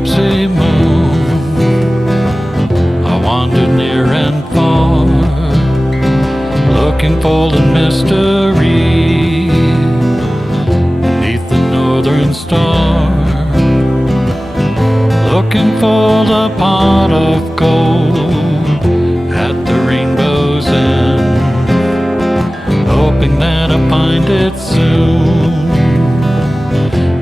gypsy moon, I wandered near and far, looking for the mystery beneath the northern star, looking for the pot of gold at the rainbow's end, hoping that I find it soon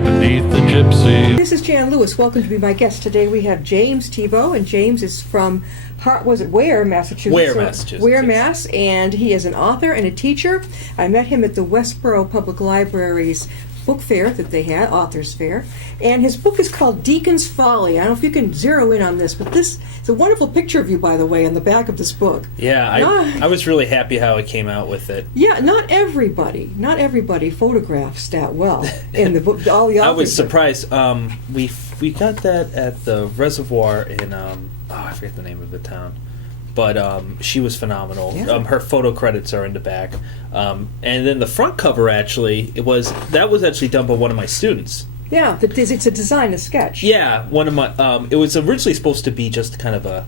beneath the gypsy. This is Jan Lewis. Welcome to be my guest. Today we have James Thibeault, and James is from Ware, Massachusetts? Ware, Massachusetts. Ware, Mass. And he is an author and a teacher. I met him at the Westboro Public Library's book fair that they had, Authors Fair. And his book is called Deacon's Folly. I don't know if you can zero in on this, but this is a wonderful picture of you, by the way, on the back of this book. Yeah, I was really happy how it came out with it. Yeah, not everybody photographs that well in the book. All the authors. I was surprised. We got that at the Reservoir in I forget the name of the town, but she was phenomenal. Yeah. Her photo credits are in the back, and then the front cover actually was actually done by one of my students. Yeah, it's a design, a sketch. Yeah, one of my. It was originally supposed to be just kind of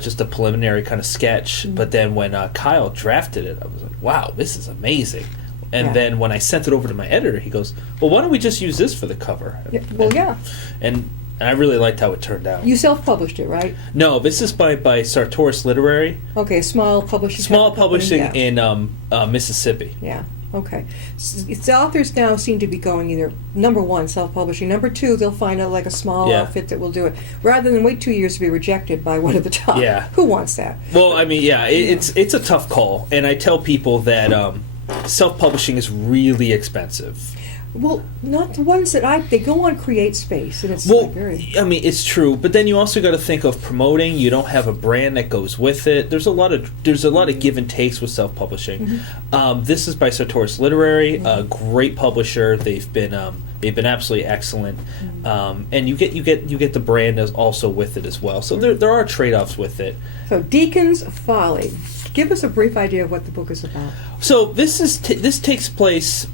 just a preliminary kind of sketch, but then when Kyle drafted it, I was like, wow, this is amazing. And then when I sent it over to my editor, he goes, well, why don't we just use this for the cover? Yeah, well, yeah. And I really liked how it turned out. You self-published it, right? No, this is by Sartoris Literary. Okay, small publishing. Small publishing company, in Mississippi. Yeah, okay. The authors now seem to be going either, number one, self-publishing. Number two, they'll find like a small outfit that will do it, rather than wait 2 years to be rejected by one of the top. Yeah. Who wants that? Well, I mean, it's a tough call. And I tell people that self-publishing is really expensive. Well, not the ones that they go on CreateSpace, and it's very. I mean, it's true, but then you also got to think of promoting. You don't have a brand that goes with it. There's a lot of give and takes with self-publishing. Mm-hmm. This is by Sartoris Literary, a great publisher. They've been absolutely excellent, and you get the brand as also with it as well. So there are trade-offs with it. So Deacon's Folly. Give us a brief idea of what the book is about. So this takes place.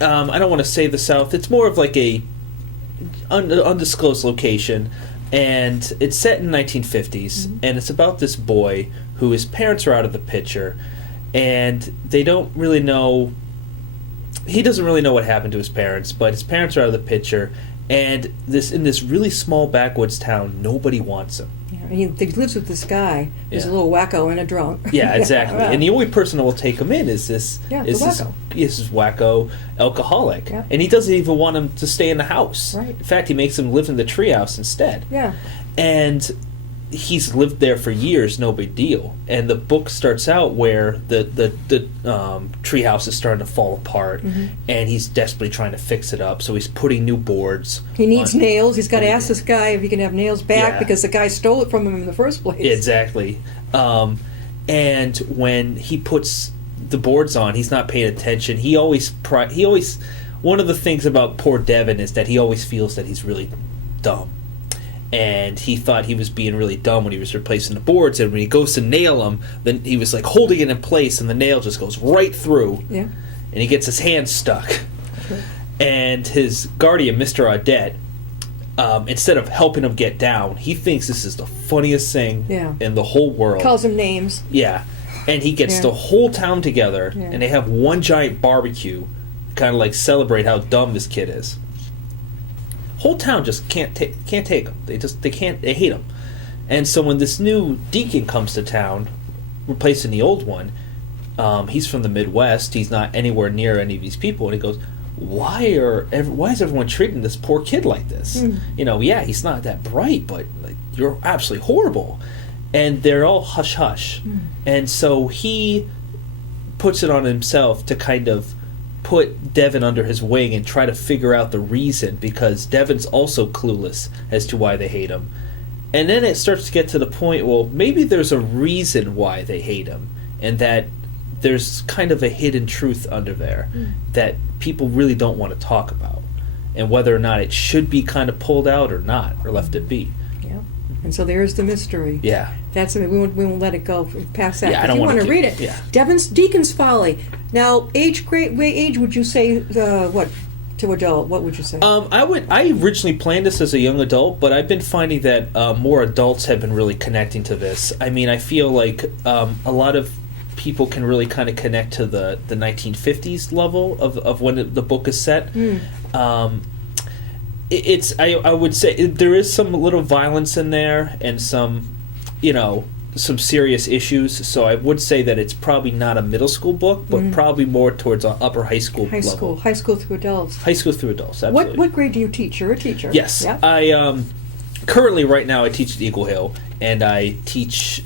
I don't want to say the South. It's more of like a undisclosed location, and it's set in 1950s, and it's about this boy who his parents are out of the picture, and they don't really know. He doesn't really know what happened to his parents, but his parents are out of the picture, and in this really small backwoods town, nobody wants him. And he lives with this guy who's a little wacko and a drunk. Yeah, exactly. And the only person that will take him in is this wacko alcoholic. Yeah. And he doesn't even want him to stay in the house. Right. In fact, he makes him live in the treehouse instead. Yeah. And he's lived there for years, no big deal. And the book starts out where the treehouse is starting to fall apart, and he's desperately trying to fix it up. So he's putting new boards. He needs nails. He's got to ask this guy if he can have nails back because the guy stole it from him in the first place. Exactly. And when he puts the boards on, he's not paying attention. He always one of the things about poor Devin is that he always feels that he's really dumb. And he thought he was being really dumb when he was replacing the boards, and when he goes to nail them, then he was like holding it in place, and the nail just goes right through. Yeah. And he gets his hand stuck. Okay. And his guardian, Mr. Audette, instead of helping him get down, he thinks this is the funniest thing in the whole world. Calls him names. Yeah. And he gets the whole town together, and they have one giant barbecue, kind of like celebrate how dumb this kid is. Whole town just can't take him. They hate him. And so when this new deacon comes to town, replacing the old one, he's from the Midwest. He's not anywhere near any of these people, and he goes, why is everyone treating this poor kid like this? He's not that bright, but like, you're absolutely horrible. And they're all hush hush. And so he puts it on himself to kind of put Devin under his wing and try to figure out the reason, because Devin's also clueless as to why they hate him. And then it starts to get to the point, well, maybe there's a reason why they hate him, and that there's kind of a hidden truth under there that people really don't want to talk about, and whether or not it should be kind of pulled out or not, or left it be. Yeah. And so there's the mystery. Yeah. That's we won't let it go past that. Yeah, I don't you want to read it. Yeah. Deacon's Folly. Now, age would you say what to adult, what would you say? I originally planned this as a young adult, but I've been finding that more adults have been really connecting to this. I mean, I feel like a lot of people can really kind of connect to the 1950s level of when the book is set. I would say there is some little violence in there and some, some serious issues. So I would say that it's probably not a middle school book, but probably more towards an upper high school level. High school through adults. High school through adults, absolutely. What grade do you teach? You're a teacher. Yes. Yeah? I currently right now I teach at Eagle Hill, and I teach.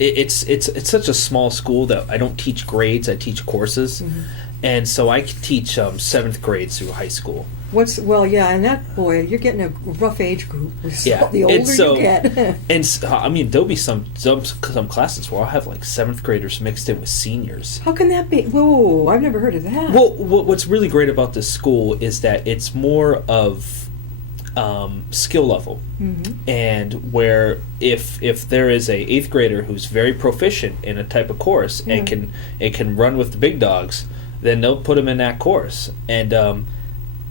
It's such a small school that I don't teach grades. I teach courses, and so I teach 7th grade through high school. And that, boy, you're getting a rough age group. Yeah, the older you get. And I mean, there'll be some classes where I'll have like 7th graders mixed in with seniors. How can that be? Whoa, I've never heard of that. Well, what's really great about this school is that it's more of skill level, and where if there is a 8th grader who's very proficient in a type of course and can run with the big dogs, then they'll put him in that course, and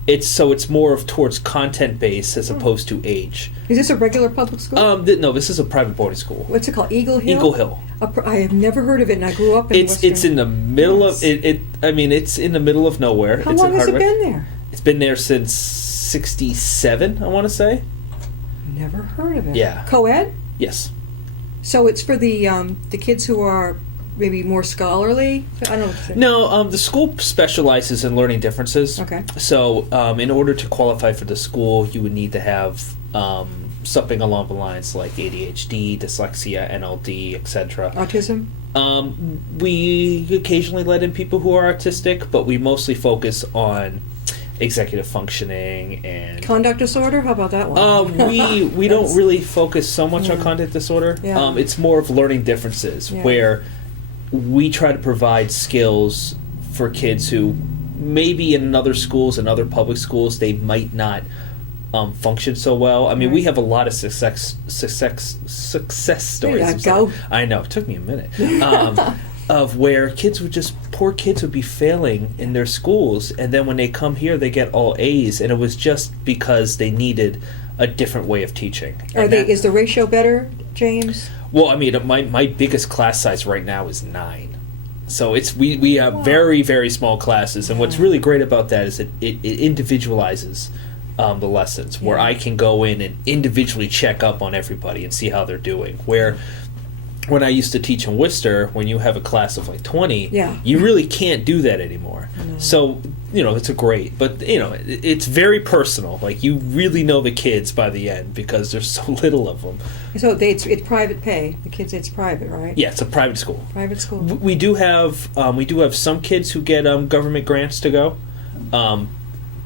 it's more of towards content base as opposed to age. Is this a regular public school? No, this is a private boarding school. What's it called? Eagle Hill. Eagle Hill. I have never heard of it, and I grew up in Western. It's in the middle of it. I mean, it's in the middle of nowhere. How long has it been there? It's been there since '67, I want to say. Never heard of it. Yeah. Co-ed? Yes. So it's for the kids who are maybe more scholarly? I don't know what to say. No, the school specializes in learning differences. Okay. So in order to qualify for the school, you would need to have something along the lines like ADHD, dyslexia, NLD, etc. Autism? We occasionally let in people who are autistic, but we mostly focus on executive functioning and conduct disorder. How about that one? We don't really focus so much on conduct disorder. Yeah. It's more of learning differences where we try to provide skills for kids who maybe in other schools and other public schools they might not function so well. I mean, we have a lot of success stories. I know, it took me a minute. Of where poor kids would be failing in their schools, and then when they come here they get all A's, and it was just because they needed a different way of teaching. Is the ratio better, James? Well, I mean, my biggest class size right now is 9. So we have very, very small classes, and what's really great about that is that it individualizes the lessons, where I can go in and individually check up on everybody and see how they're doing. Where when I used to teach in Worcester, when you have a class of like 20, you really can't do that anymore. No. So, it's a great, but, it's very personal. Like, you really know the kids by the end because there's so little of them. So it's private pay. The kids, it's private, right? Yeah, it's a private school. Private school. We do have some kids who get government grants to go.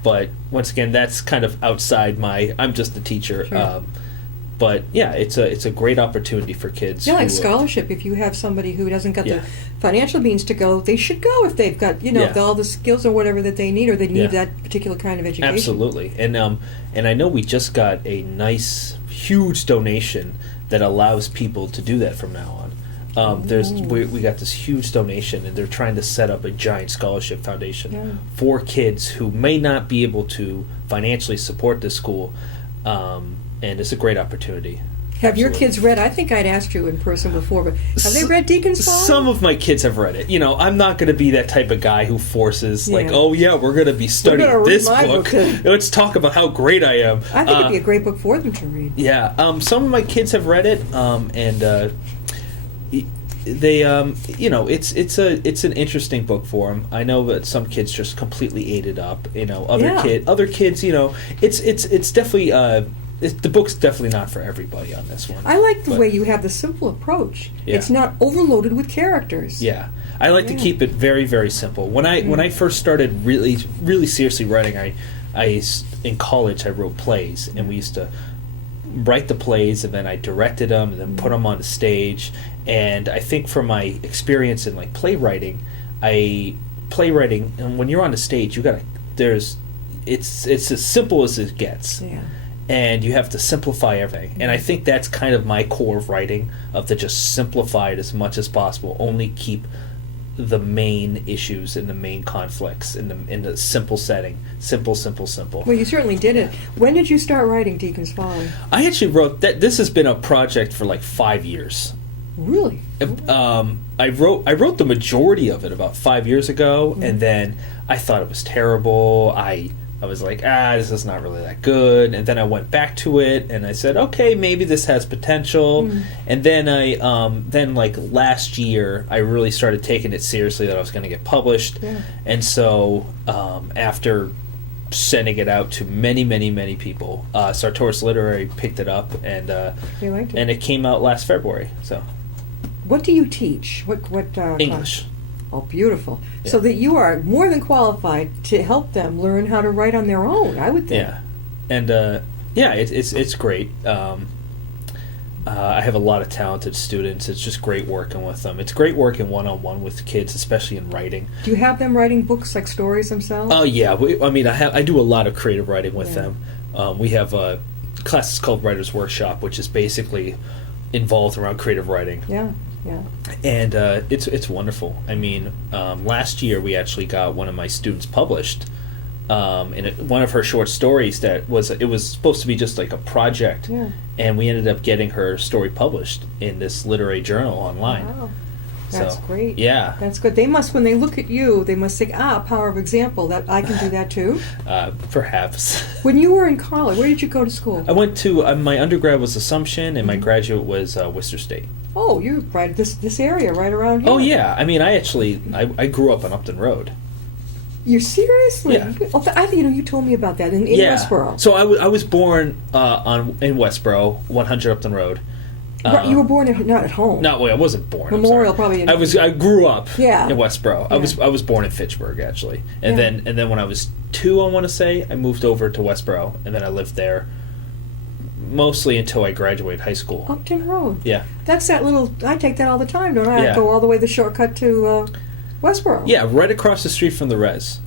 But once again, that's kind of outside I'm just the teacher. Sure. But yeah, it's a great opportunity for kids. Yeah, like scholarship. If you have somebody who doesn't got the financial means to go, they should go if they've got all the skills or whatever that they need, or they need that particular kind of education. Absolutely, and I know we just got a nice, huge donation that allows people to do that from now on. We got this huge donation, and they're trying to set up a giant scholarship foundation for kids who may not be able to financially support this school. And it's a great opportunity. Have your kids read? I think I'd asked you in person before, but have they read Deacon's Folly? Some of my kids have read it. I'm not going to be that type of guy who forces, we're going to be studying this book. Let's talk about how great I am. I think it'd be a great book for them to read. Yeah. Some of my kids have read it, and they, it's an interesting book for them. I know that some kids just completely ate it up. Other kids, it's definitely. The book's definitely not for everybody on this one. I like the way you have the simple approach. Yeah. It's not overloaded with characters. Yeah, I like to keep it very, very simple. When I first started really, really seriously writing, I in college I wrote plays, and we used to write the plays, and then I directed them, and then put them on the stage. And I think from my experience in like playwriting, and when you're on the stage, it's as simple as it gets. Yeah. And you have to simplify everything. And I think that's kind of my core of writing, of to just simplify it as much as possible. Only keep, the main issues and the main conflicts in the simple setting. Simple. Well, you certainly did it. When did you start writing Deacon's Folly? I actually wrote that. This has been a project for like 5 years. Really? I wrote the majority of it about 5 years ago, and then I thought it was terrible. I was like, this is not really that good. And then I went back to it, and I said, okay, maybe this has potential. And then then like last year, I really started taking it seriously that I was going to get published. Yeah. And so after sending it out to many people, Sartoris Literary picked it up, and they liked it. And it came out last February. So, what do you teach? What English. Oh, beautiful. Yeah. So that you are more than qualified to help them learn how to write on their own, I would think. Yeah. And, it's great. I have a lot of talented students. It's just great working with them. It's great working one-on-one with kids, especially in writing. Do you have them writing books, like stories themselves? Oh, yeah. I do a lot of creative writing with them. We have classes called Writer's Workshop, which is basically involved around creative writing. Yeah. And it's wonderful. I mean, last year we actually got one of my students published in one of her short stories it was supposed to be just like a project, and we ended up getting her story published in this literary journal online. Wow. That's great. Yeah. That's good. They must, when they look at you, they must think, power of example, that I can do that too. Perhaps. When you were in college, where did you go to school? I went to, my undergrad was Assumption, and my graduate was Worcester State. Oh, you're right this area, right around here. Oh, yeah. I mean, I grew up on Upton Road. You're seriously? Yeah. Oh, I think you told me about that in Westboro. So I was born in Westboro, 100 Upton Road. You were born not at home. No, wait, I wasn't born. Memorial probably. I grew up in Westboro. Yeah. I was born in Fitchburg actually, and then when I was 2, I want to say, I moved over to Westboro, and then I lived there mostly until I graduated high school. Upton Road. Yeah. That's that little. I take that all the time, don't I? Yeah. I go all the way the shortcut to Westboro. Yeah, right across the street from the res.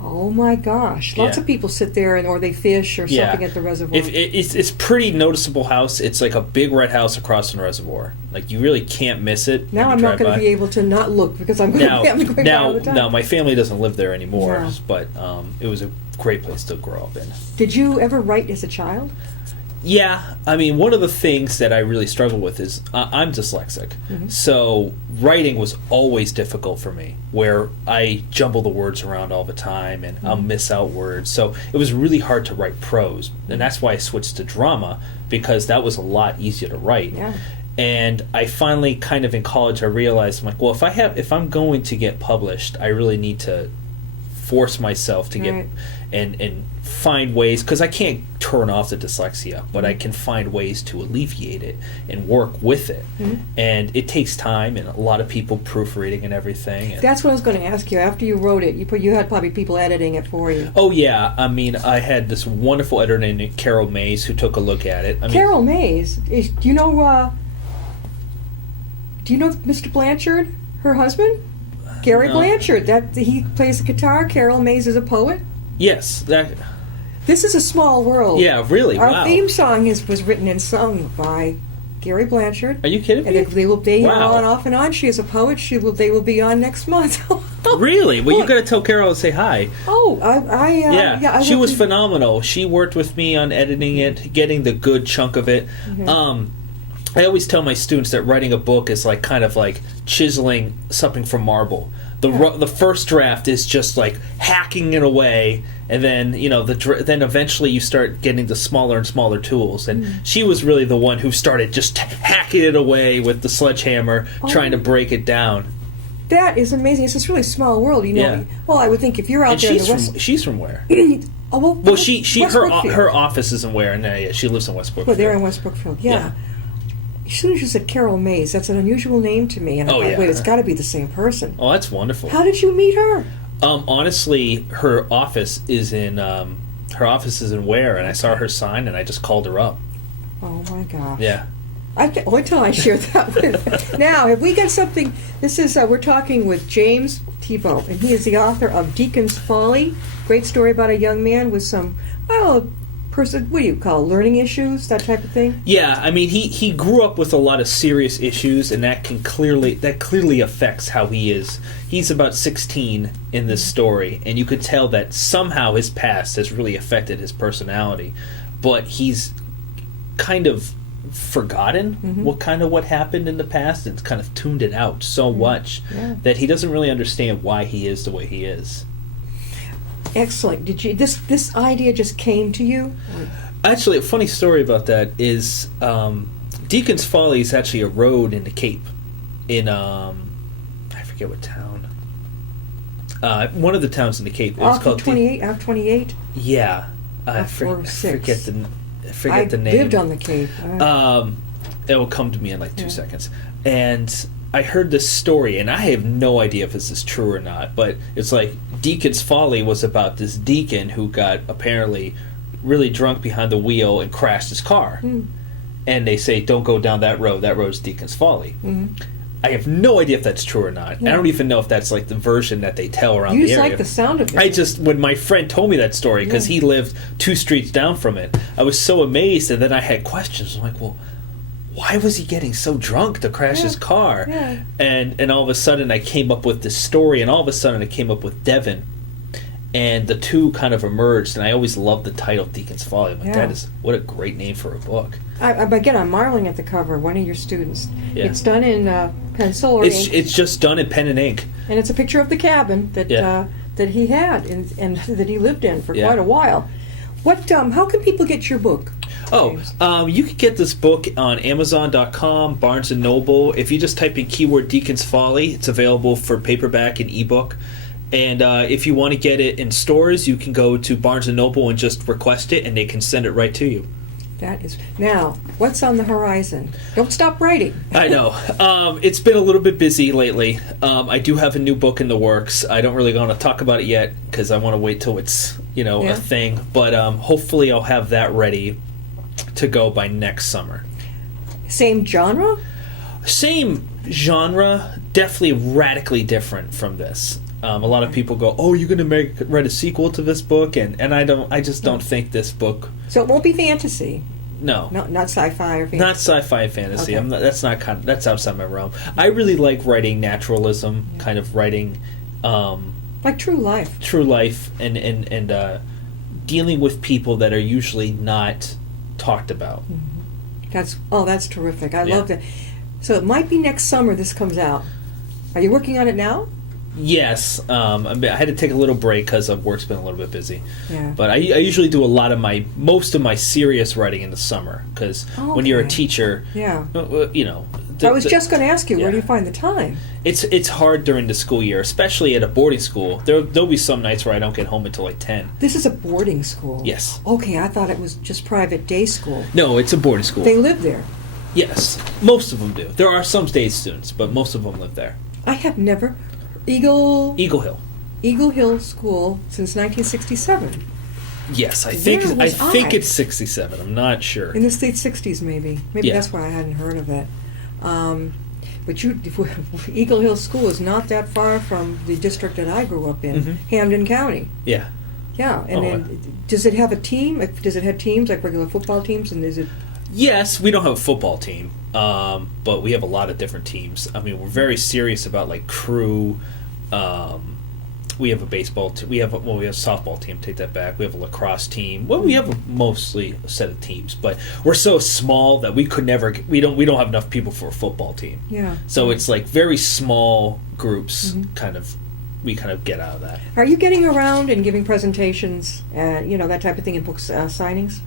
Oh my gosh! Lots of people sit there or they fish or something at the reservoir. It's pretty noticeable house. It's like a big red house across from the reservoir. Like you really can't miss it. Now I'm not going to be able to not look because I'm going to be going by all the time. Now my family doesn't live there anymore, but it was a great place to grow up in. Did you ever write as a child? Yeah, I mean, one of the things that I really struggle with is I'm dyslexic, so writing was always difficult for me, where I jumble the words around all the time and I'll miss out words. So it was really hard to write prose, and that's why I switched to drama, because that was a lot easier to write. Yeah. And I finally, kind of in college, I realized, I'm like, well, if I'm going to get published, I really need to force myself to get and find ways, because I can't turn off the dyslexia, but I can find ways to alleviate it and work with it. And it takes time and a lot of people proofreading and everything. And that's what I was going to ask you. After you wrote it, you had probably people editing it for you. Oh yeah, I mean, I had this wonderful editor named Carol Mays who took a look at it. Carol Mays, do you know Mr. Blanchard, her husband? Gary Blanchard. He plays the guitar. Carol Mays is a poet. Yes, This is a small world. Yeah, really. Our theme song was written and sung by Gary Blanchard. Are you kidding me? And they are on off and on. She is a poet. They will be on next month. Really? Well, you got to tell Carol to say hi. Oh, she was phenomenal. She worked with me on editing it, getting the good chunk of it. I always tell my students that writing a book is like kind of like chiseling something from marble. The first draft is just like hacking it away, and then then eventually you start getting the smaller and smaller tools. And she was really the one who started just hacking it away with the sledgehammer, trying to break it down. That is amazing. It's this really small world, Yeah. Well, I would think if you're out there in the West. She's from where? Well, her office is in where? And she lives in West Brookfield. Well, they're in West Brookfield. Yeah. As soon as you said Carol Mays, that's an unusual name to me. And I thought, wait, it's got to be the same person. Oh, that's wonderful. How did you meet her? Honestly, her office is in Ware, and I saw her sign, and I just called her up. Oh my gosh. Yeah. Wait till I share that with. Now, have we got something? This is we're talking with James Thibeault, and he is the author of Deacon's Folly. Great story about a young man with some person, what do you call it, learning issues, that type of thing? Yeah, I mean, he grew up with a lot of serious issues, and that clearly affects how he is. He's about 16 in this story, and you could tell that somehow his past has really affected his personality. But he's kind of forgotten what happened in the past, and kind of tuned it out so much that he doesn't really understand why he is the way he is. Excellent. Did you this idea just came to you? Actually, a funny story about that is Deacon's Folly is actually a road in the Cape, in I forget what town. One of the towns in the Cape. Off 28. Off 28. Yeah, I forget the name. I lived on the Cape. It will come to me in like 2 seconds. And I heard this story, and I have no idea if this is true or not, but it's like Deacon's Folly was about this deacon who got apparently really drunk behind the wheel and crashed his car. And they say, don't go down that road. That road's Deacon's Folly. I have no idea if that's true or not. I don't even know if that's like the version that they tell around the area. You just like the sound of it. When my friend told me that story, because he lived 2 streets down from it, I was so amazed, and then I had questions. I'm like, well, why was he getting so drunk to crash his car? And all of a sudden I came up with this story, and all of a sudden I came up with Devon, and the two kind of emerged, and I always loved the title Deacon's Folly. I'm like, what a great name for a book. Again, I'm marveling at the cover, one of your students. It's done in pencil or ink. It's just done in pen and ink. And it's a picture of the cabin that that he had and that he lived in for quite a while. What? How can people get your book? You can get this book on Amazon.com, Barnes & Noble. If you just type in keyword Deacon's Folly, it's available for paperback and ebook. And if you want to get it in stores, you can go to Barnes & Noble and just request it, and they can send it right to you. That is... Now, what's on the horizon? Don't stop writing. I know. It's been a little bit busy lately. I do have a new book in the works. I don't really want to talk about it yet because I want to wait till it's, a thing. But hopefully I'll have that ready to go by next summer. Same genre? Same genre, definitely radically different from this. A lot of people go, "Oh, you're going to write a sequel to this book," and I just don't think this book. So it won't be fantasy. No, not sci-fi or fantasy. Not sci-fi and fantasy. Okay. That's outside my realm. I really like writing naturalism, kind of writing, like true life. True life, and dealing with people that are usually not talked about. That's terrific. I love that. So it might be next summer this comes out. Are you working on it now? Yes, I had to take a little break because work's been a little bit busy. Yeah. But I usually do most of my serious writing in the summer because when you're a teacher, I was just going to ask you, where do you find the time? It's hard during the school year, especially at a boarding school. There'll be some nights where I don't get home until like 10. This is a boarding school. Yes. Okay, I thought it was just private day school. No, it's a boarding school. They live there. Yes, most of them do. There are some day students, but most of them live there. I have never. Eagle Hill School since 1967. Yes, I think it's 67. I'm not sure. In the late 60s, maybe. That's why I hadn't heard of it. But Eagle Hill School is not that far from the district that I grew up in, Hampden County. Yeah. Yeah, and then does it have a team? Does it have teams like regular football teams? And is it? Yes, we don't have a football team, but we have a lot of different teams. I mean, we're very serious about like crew. We have a baseball team. We have a softball team. Take that back. We have a lacrosse team. Well, we have mostly a set of teams, but we're so small that we could never. We don't have enough people for a football team. Yeah. So it's like very small groups. We kind of get out of that. Are you getting around and giving presentations? That type of thing in book signings.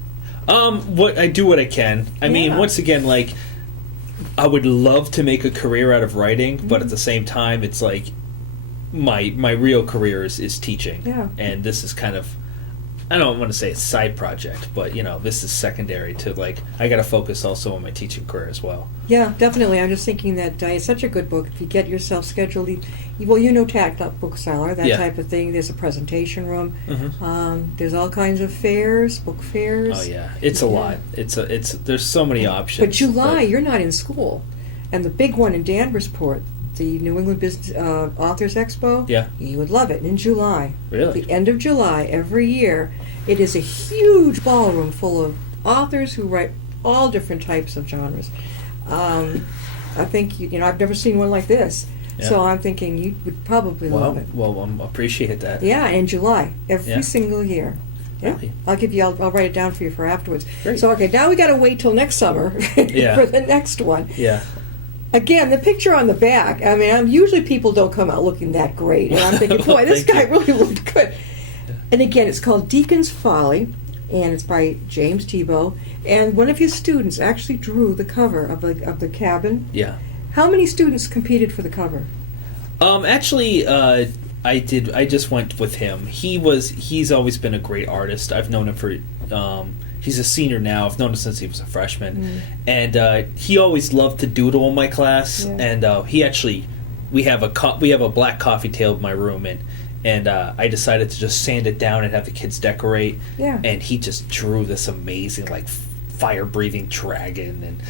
What I can. I mean, once again, like, I would love to make a career out of writing, but at the same time, it's like my real career is teaching. Yeah. And this is kind of, I don't want to say it's a side project, but this is secondary to, like, I got to focus also on my teaching career as well. Yeah, definitely. I'm just thinking that it's such a good book. If you get yourself scheduled, Tact Bookseller, that type of thing. There's a presentation room. There's all kinds of fairs, book fairs. Oh yeah, it's a lot. There's so many options. But July, you're not in school, and the big one in Danversport, the New England Business Authors Expo. Yeah. You would love it in July. Really? The end of July every year. It is a huge ballroom full of authors who write all different types of genres. I think I've never seen one like this. Yeah. So I'm thinking you would probably love it. Well, I appreciate that. Yeah, in July every Yeah. single year. Yeah, Really? I'll write it down for you for afterwards. Great. So okay, now we got to wait till next summer Yeah. for the next one. Yeah. Again, the picture on the back. I mean, usually people don't come out looking that great, and I'm thinking, boy, this Thank guy you. really looked good. And again, it's called Deacon's Folly, and it's by James Thibeault. And one of his students actually drew the cover of the cabin. Yeah. How many students competed for the cover? Actually, I did. I just went with him. He's always been a great artist. I've known him for. He's a senior now. I've known him since he was a freshman, and he always loved to doodle in my class. Yeah. And he actually, we have a black coffee table in my room, and I decided to just sand it down and have the kids decorate. Yeah. And he just drew this amazing fire-breathing dragon, and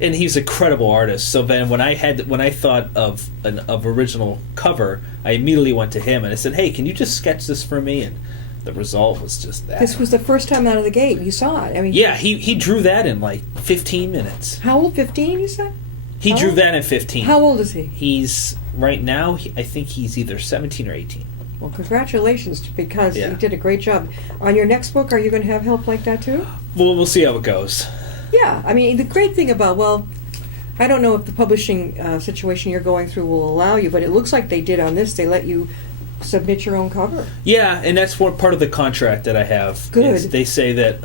and he's a credible artist. So then when I thought of an original cover, I immediately went to him and I said, "Hey, can you just sketch this for me?" And the result was just that. This was the first time out of the gate you saw it. I mean, yeah, he drew that in like 15 minutes. How old? 15, you said? He How drew old? that in 15. How old is he? He's right now. I think he's either 17 or 18. Well, congratulations, because Yeah. you did a great job. On your next book, are you going to have help like that too? Well, we'll see how it goes. Yeah, I mean, the great thing about, I don't know if the publishing situation you're going through will allow you, but it looks like they did on this. They let you submit your own cover. Yeah, and that's one part of the contract that I have. Good. Is they say that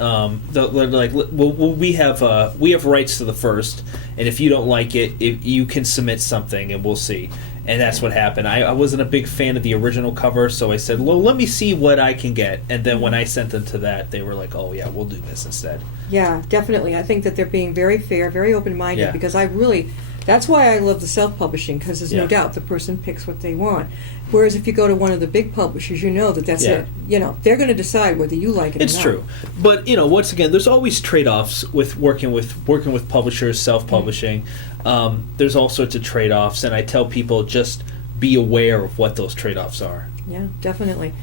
we have rights to the first, and if you don't like it, you can submit something, and we'll see. And that's what happened. I wasn't a big fan of the original cover, so I said, well, let me see what I can get. And then when I sent them to that, they were like, oh, yeah, we'll do this instead. Yeah, definitely. I think that they're being very fair, very open-minded, Yeah. because that's why I love the self-publishing, because there's no Yeah. doubt the person picks what they want. Whereas if you go to one of the big publishers, that's Yeah. it. They're going to decide whether you like it It's or not. true. But, once again, there's always trade-offs with working with publishers, self-publishing. There's all sorts of trade-offs, and I tell people just be aware of what those trade-offs are. Yeah, definitely.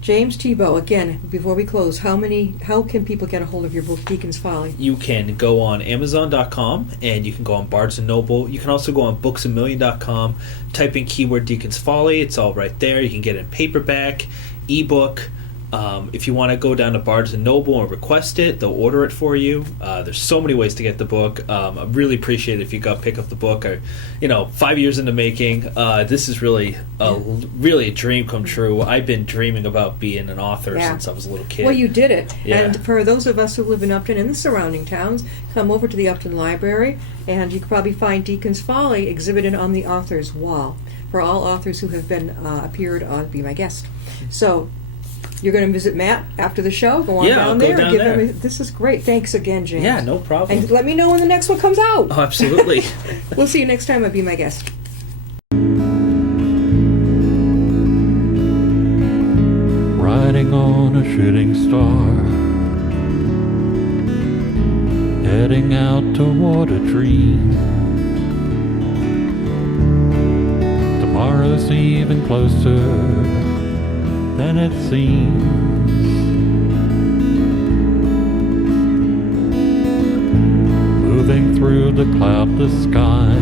James Thibeault, again, before we close, how can people get a hold of your book, Deacon's Folly? You can go on Amazon.com, and you can go on Barnes & Noble. You can also go on BooksAMillion.com, type in keyword Deacon's Folly. It's all right there. You can get it in paperback, ebook. If you want to go down to Barnes & Noble and request it, they'll order it for you. There's so many ways to get the book. I really appreciate it if you pick up the book. 5 years in the making, this is really a dream come true. I've been dreaming about being an author since I was a little kid. Well, you did it. Yeah. And for those of us who live in Upton and the surrounding towns, come over to the Upton Library, and you can probably find Deacon's Folly exhibited on the author's wall for all authors who have been appeared on Be My Guest. So you're going to visit Matt after the show? Go on Yeah, down I'll go there. down there. This is great. Thanks again, James. Yeah, no problem. And let me know when the next one comes out. Oh, absolutely. We'll see you next time on Be My Guest. Riding on a shooting star, heading out toward a dream. Tomorrow's even closer than it seems. Moving through the cloudless sky,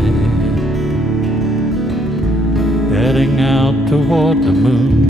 heading out toward the moon.